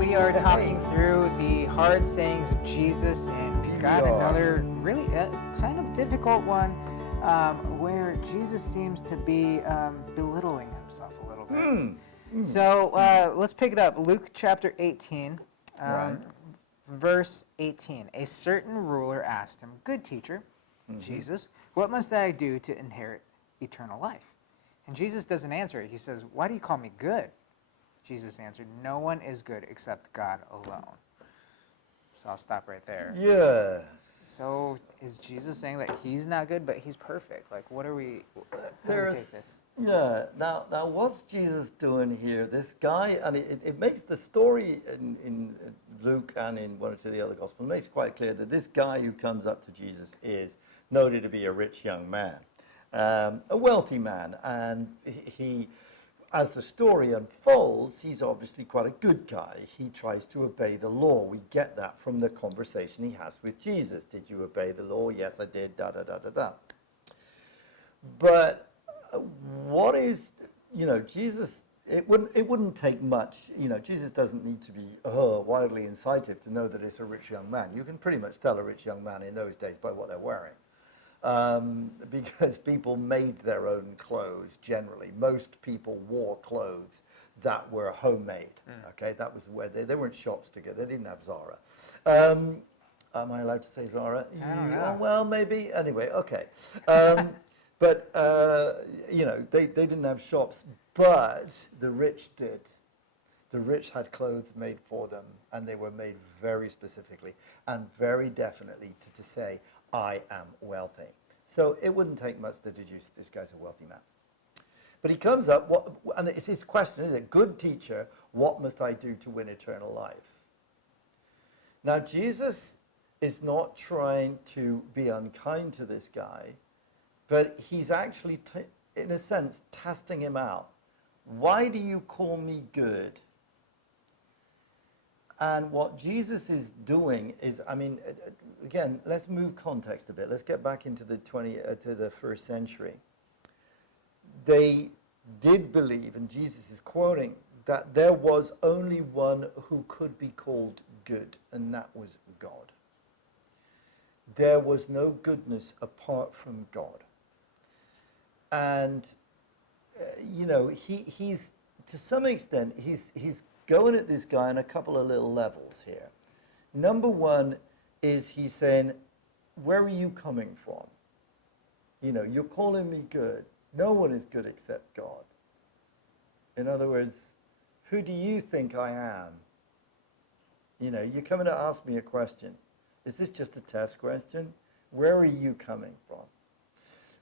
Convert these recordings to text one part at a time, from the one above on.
we are talking through the hard sayings of Jesus, and we've got another really kind of difficult one where Jesus seems to be belittling himself a little bit. So let's pick it up. Luke chapter 18, verse 18. A certain ruler asked him, "Good teacher, Jesus, what must I do to inherit eternal life?" And Jesus doesn't answer it. He says, "Why do you call me good?" Jesus answered, "No one is good except God alone." So I'll stop right there. Yes. So is Jesus saying that he's not good, but he's perfect? Like, what are we, how do we take this? Yeah. Now, what's Jesus doing here? This guy, and it makes the story in Luke and in one or two of the other Gospels, makes quite clear that this guy who comes up to Jesus is noted to be a rich young man, a wealthy man, and he as the story unfolds, he's obviously quite a good guy. He tries to obey the law. We get that from the conversation he has with Jesus. Did you obey the law? Yes, I did, da, da, da, da, da. But what is, Jesus, it wouldn't take much. Jesus doesn't need to be wildly incisive to know that it's a rich young man. You can pretty much tell a rich young man in those days by what they're wearing. Because people made their own clothes generally. Most people wore clothes that were homemade. Okay, that was where they weren't shops together. They didn't have Zara. Am I allowed to say Zara? I don't know. Well, maybe. Anyway, okay. But they didn't have shops, but the rich did. The rich had clothes made for them, and they were made very specifically and very definitely to say, "I am wealthy." So it wouldn't take much to deduce that this guy's a wealthy man. But he comes up, and it's his question, is it? "Good teacher, what must I do to win eternal life?" Now, Jesus is not trying to be unkind to this guy, but he's actually, in a sense, testing him out. Why do you call me good? And what Jesus is doing is, again, let's move context a bit. Let's get back into to the first century. They did believe, and Jesus is quoting, that there was only one who could be called good, and that was God. There was no goodness apart from God. And, he's, to some extent, he's going at this guy on a couple of little levels here. Number one is he's saying, where are you coming from? You're calling me good. No one is good except God. In other words, who do you think I am? You're coming to ask me a question. Is this just a test question? Where are you coming from?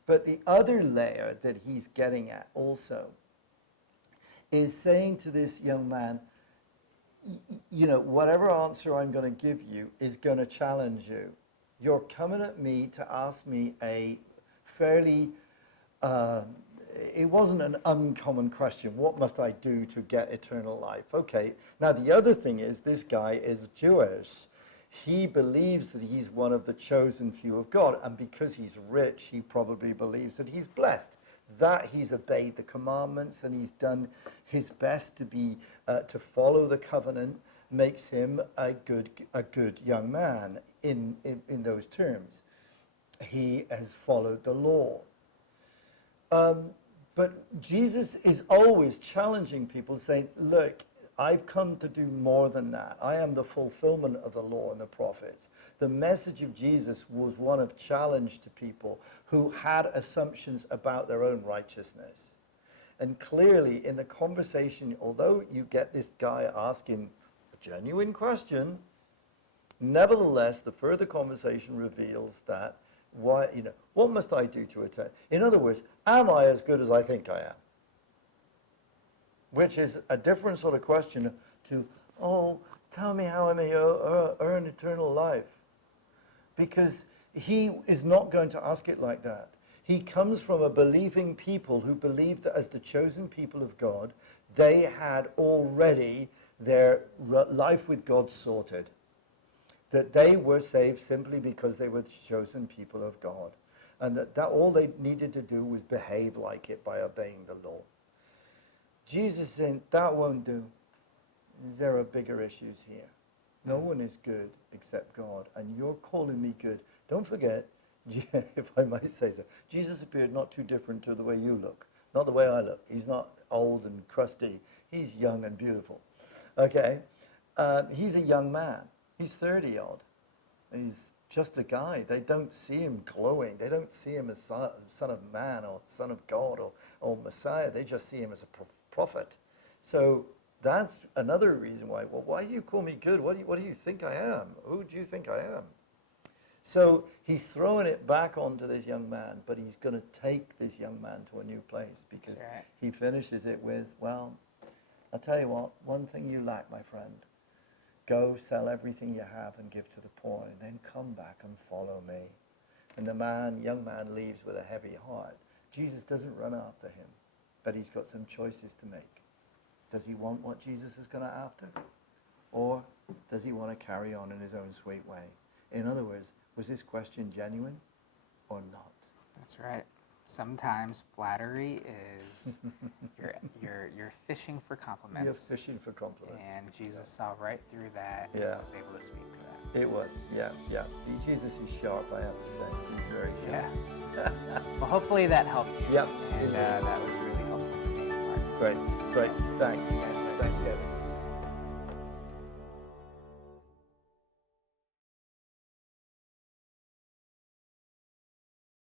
But the other layer that he's getting at also is saying to this young man, whatever answer I'm going to give you is going to challenge you. You're coming at me to ask me a fairly, it wasn't an uncommon question. What must I do to get eternal life? Okay, now the other thing is this guy is Jewish. He believes that he's one of the chosen few of God, and because he's rich, he probably believes that he's blessed, that he's obeyed the commandments and he's done his best to follow the covenant, makes him a good young man in those terms. He has followed the law. But Jesus is always challenging people, saying, look, I've come to do more than that. I am the fulfillment of the law and the prophets. The message of Jesus was one of challenge to people who had assumptions about their own righteousness. And clearly in the conversation, although you get this guy asking a genuine question, nevertheless, the further conversation reveals that, what must I do to attain? In other words, am I as good as I think I am? Which is a different sort of question to, tell me how I may earn eternal life. Because he is not going to ask it like that. He comes from a believing people who believed that as the chosen people of God, they had already their life with God sorted. That they were saved simply because they were the chosen people of God. And that all they needed to do was behave like it by obeying the law. Jesus saying, that won't do. there are bigger issues here. No one is good except God, and you're calling me good. Don't forget, if I might say so, Jesus appeared not too different to the way you look, not the way I look. He's not old and crusty. He's young and beautiful. Okay? He's a young man. He's 30-odd. He's just a guy. They don't see him glowing. They don't see him as son of man or son of God or Messiah. They just see him as a prophet. So that's another reason why. Well, why do you call me good? What do you think I am? Who do you think I am? So he's throwing it back onto this young man, but he's going to take this young man to a new place because he finishes it with, well, I'll tell you what, one thing you lack, my friend. Go sell everything you have and give to the poor, and then come back and follow me. And the young man leaves with a heavy heart. Jesus doesn't run after him, but he's got some choices to make. Does he want what Jesus is going to after? Or does he want to carry on in his own sweet way? In other words, was this question genuine or not? That's right. Sometimes flattery is you're fishing for compliments. You're fishing for compliments. And Jesus saw right through that and was able to speak to that. It was, yeah. Jesus is sharp, I have to say. He's very sharp. Yeah. Well, hopefully that helped you. Yep. And that was really helpful for me. Great. Thanks. Thanks, Kevin.